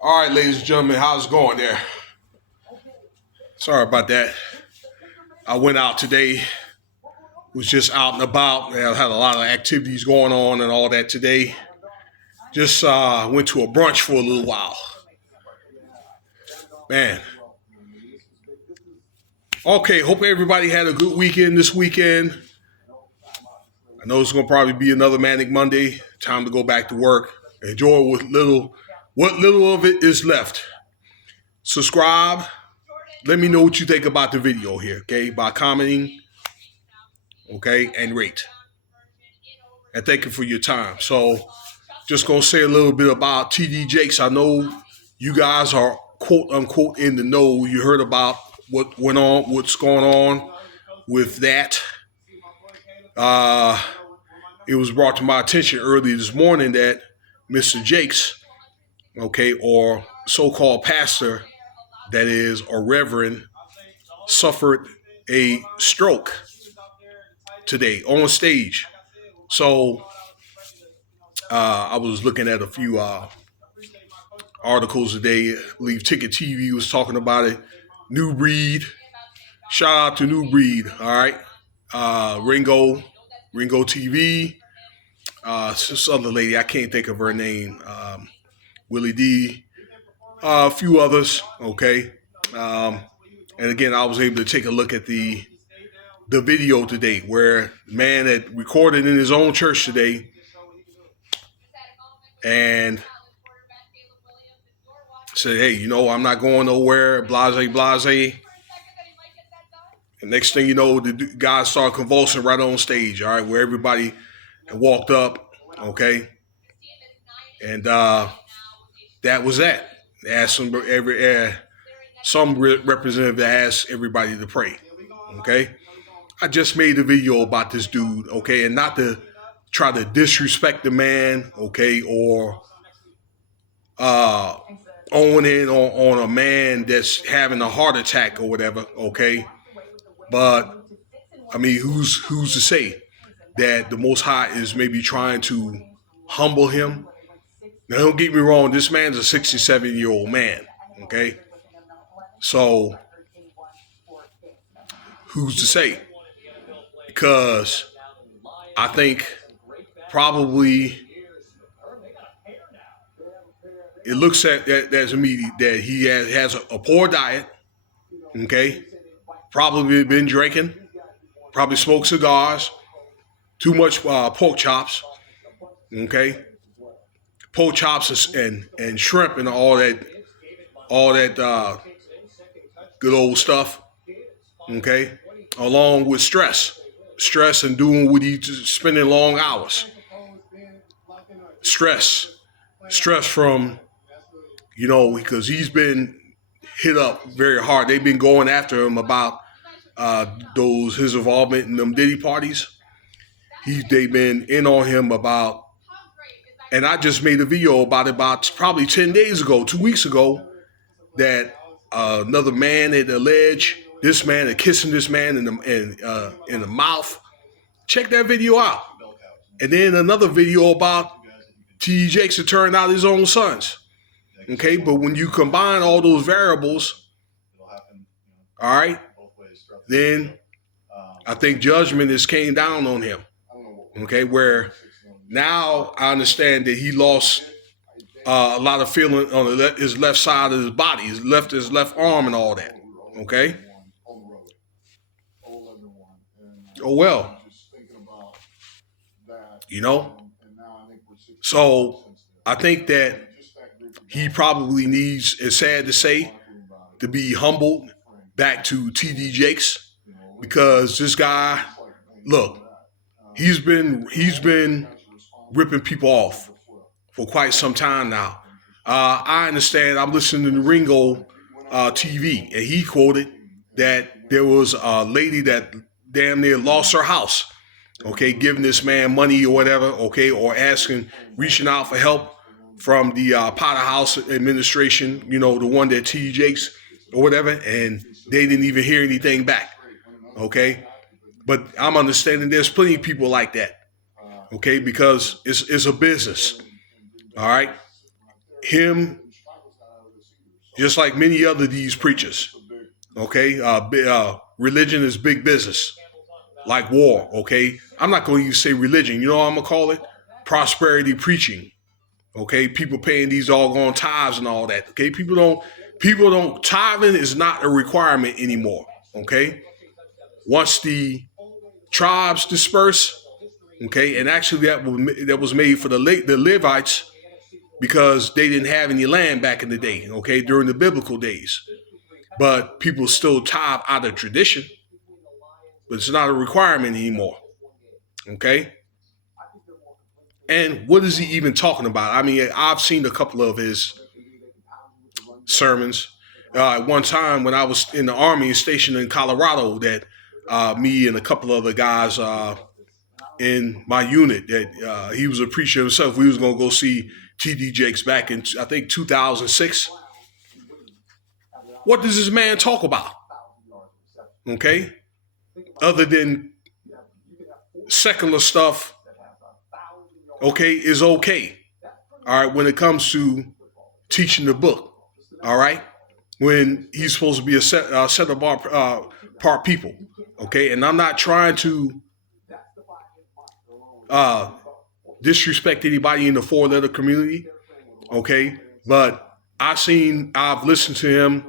All right, ladies and gentlemen, how's it going there? Sorry about that. I went out today, was just out and about. I had a lot of activities going on and all that today. Just went to a brunch for a little while. Man. Okay, hope everybody had a good weekend this weekend. I know it's going to probably be another manic Monday. Time to go back to work. Enjoy what little of it is left. Subscribe. Let me know what you think about the video here, okay? By commenting, okay, and rate. And thank you for your time. So, just going to say a little bit about TD Jakes. I know you guys are quote unquote in the know. You heard about what went on, what's going on with that. It was brought to my attention early this morning that Mr. Jakes, okay, or so-called pastor, that is, or reverend, suffered a stroke today on stage. So I was looking at a few articles today. I believe Ticket TV was talking about it. New Breed. Shout out to New Breed. All right. Ringo TV. This other lady, I can't think of her name. Willie D. A few others. Okay. And again, I was able to take a look at the video today where the man had recorded in his own church today and said, hey, I'm not going nowhere, blase. And next thing you know, the guys started convulsing right on stage, all right, where everybody had walked up, okay? And that was that. They asked some representative asked everybody to pray, okay? I just made a video about this dude, okay, and not to try to disrespect the man, okay, or own in on a man that's having a heart attack or whatever, okay? But I mean, who's to say that the Most High is maybe trying to humble him? Now, don't get me wrong. This man's a 67-year-old man, okay? So, who's to say? Because I think probably it looks at that as a me that he has a poor diet, okay? Probably been drinking, probably smoked cigars, too much pork chops, okay? Pork chops and shrimp and all that good old stuff, okay? Along with stress and doing what he's spending long hours. Stress from, because he's been hit up very hard. They've been going after him about his involvement in them Diddy parties. They've been in on him about, and I just made a video about probably 10 days ago, 2 weeks ago, that another man had alleged this man had kissing this man in the mouth. Check that video out. And then another video about TD Jakes had turned out his own sons. Okay, but when you combine all those variables, all right, then I think judgment has came down on him. Okay, where now I understand that he lost a lot of feeling on his left side of his body, his left arm and all that. Okay. Oh, well. So I think that he probably needs, it's sad to say, to be humbled back to TD Jakes, because this guy, look, he's been ripping people off for quite some time now. I understand. I'm listening to Ringo TV, and he quoted that there was a lady that damn near lost her house, okay, giving this man money or whatever, okay, or reaching out for help from the Potter House administration, the one that TD Jakes or whatever, and they didn't even hear anything back, okay? But I'm understanding there's plenty of people like that, okay, because it's a business. All right, him just like many other these preachers. Okay, religion is big business, like war. Okay, I'm not going to say religion. You know what I'm gonna call it? Prosperity preaching. Okay, people paying these doggone tithes and all that. Okay, people don't tithing is not a requirement anymore. Okay, once the tribes disperse, okay, and actually that was made for the Levites because they didn't have any land back in the day. Okay, during the biblical days, but people still tithe out of tradition, but it's not a requirement anymore. Okay, and what is he even talking about? I mean, I've seen a couple of his sermons. At one time, when I was in the army stationed in Colorado, that me and a couple of the guys in my unit, that he was a preacher himself. We was gonna go see T.D. Jakes back in I think 2006. What does this man talk about? Okay, other than secular stuff, okay, is okay. All right, when it comes to teaching the book, all right, when he's supposed to be a set apart part people, okay, and I'm not trying to uh, disrespect anybody in the four-letter community, okay, but I've listened to him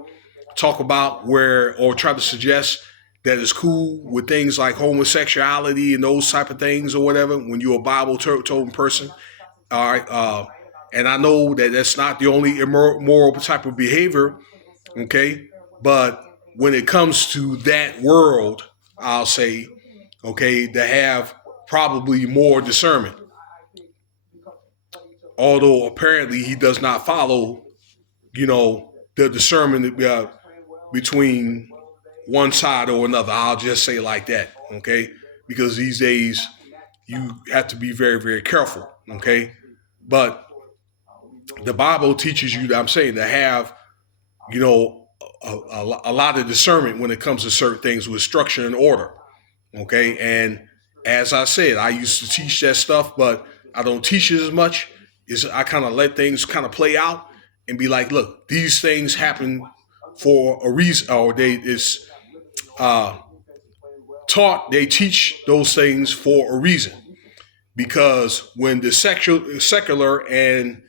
talk about or try to suggest that it's cool with things like homosexuality and those type of things or whatever when you're a Bible-toting person. All right. And I know that that's not the only immoral type of behavior. Okay. But when it comes to that world, I'll say, okay, to have probably more discernment. Although apparently he does not follow, the discernment between one side or another. I'll just say like that. Okay. Because these days you have to be very, very careful. Okay. But the Bible teaches you, I'm saying, to have, a lot of discernment when it comes to certain things with structure and order. Okay. And as I said, I used to teach that stuff, but I don't teach it as much. I kind of let things kind of play out and be like, look, these things happen for a reason, or uh, they teach those things for a reason. Because when the secular and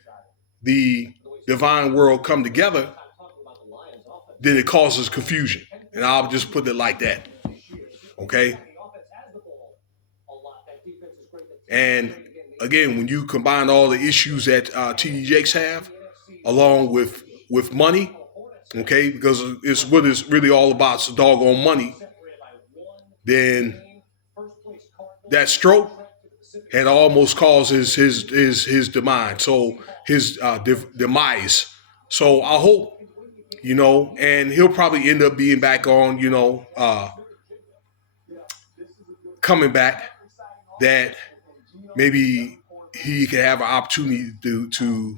the divine world come together, then it causes confusion. And I'll just put it like that. Okay? And again, when you combine all the issues that T.D. Jakes have, along with money, okay, because it's what it's really all about, it's doggone money, then that stroke had almost caused his demise. So his demise. So I hope, and he'll probably end up being back on, coming back, that maybe he can have an opportunity to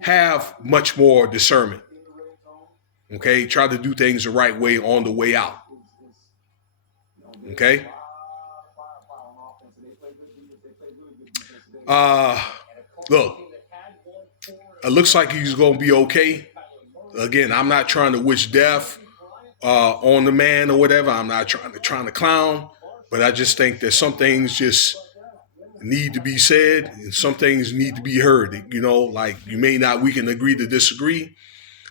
have much more discernment. Okay, try to do things the right way on the way out. Okay. Uh, Look, it looks like he's going to be okay. Again, I'm not trying to wish death on the man or whatever. I'm not trying to clown, but I just think that some things just need to be said and some things need to be heard. Like we can agree to disagree.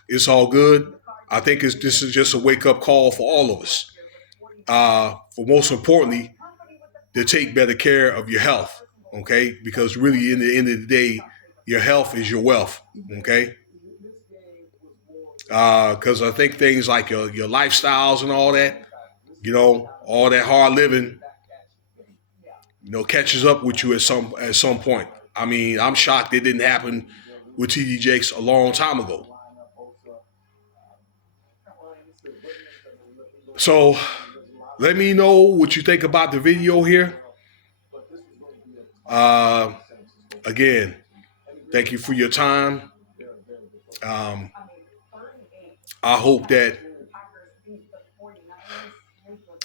It's all good. I think this is just a wake up call for all of us. For most importantly, to take better care of your health. Okay, because really, in the end of the day, your health is your wealth. Okay, because I think things like your lifestyles and all that, all that hard living, catches up with you at some point. I mean, I'm shocked it didn't happen with T.D. Jakes a long time ago. So let me know what you think about the video here. Again, thank you for your time. Um, I hope that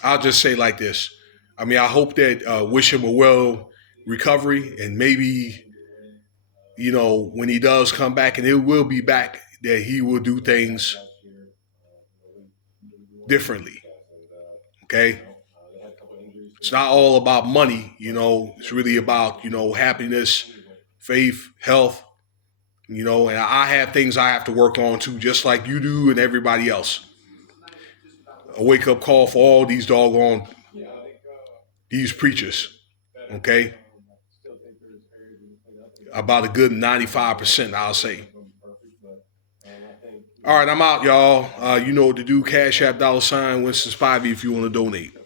I'll just say like this. I mean, I hope that wish him a well recovery, and maybe, when he does come back, and it will be back, that he will do things differently. Okay. It's not all about money, it's really about, happiness, faith, health, and I have things I have to work on too, just like you do and everybody else. A wake up call for all these doggone, these preachers, okay? About a good 95%, I'll say. All right, I'm out, y'all. You know what to do. Cash App, $, Winston Spivey if you want to donate.